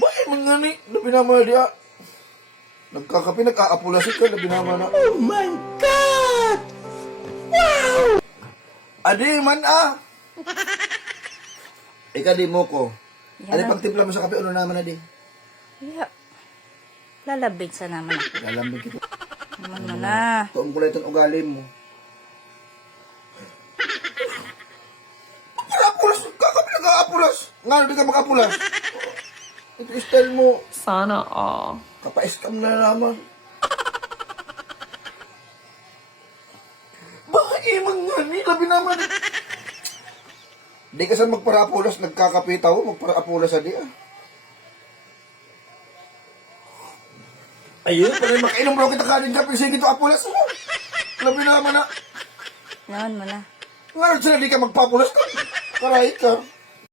Bakit mga ni? Labi naman dia. Nagkakapi, nag-aapulasit ka. Labi naman na. Oh my God! Wow! Adi man ah. Ika di mo ko. Yan. Adi pagtimpla mo sa kape, ano naman na di? Yeah. Lalabig sa naman. Lalambing kita. Naman mo na. Tuong kulay itong ugali mo. Nag-aapulas. Kakapi nag-aapulas. Nga, di ka mag-aapulas. Ito style mo. Sana all. Kapaiskam na naman. Bakit mga ni? Labi naman. Di ka saan magpara-apulas. Nagkakapitaw. Magpara-apulas sa di ah. Ayun, pag makainom bro kita kanin ka, sige ito apulas mo. Labi naman na. Naman mo na. Nga sila di ka magpapulas ka. Karay ka.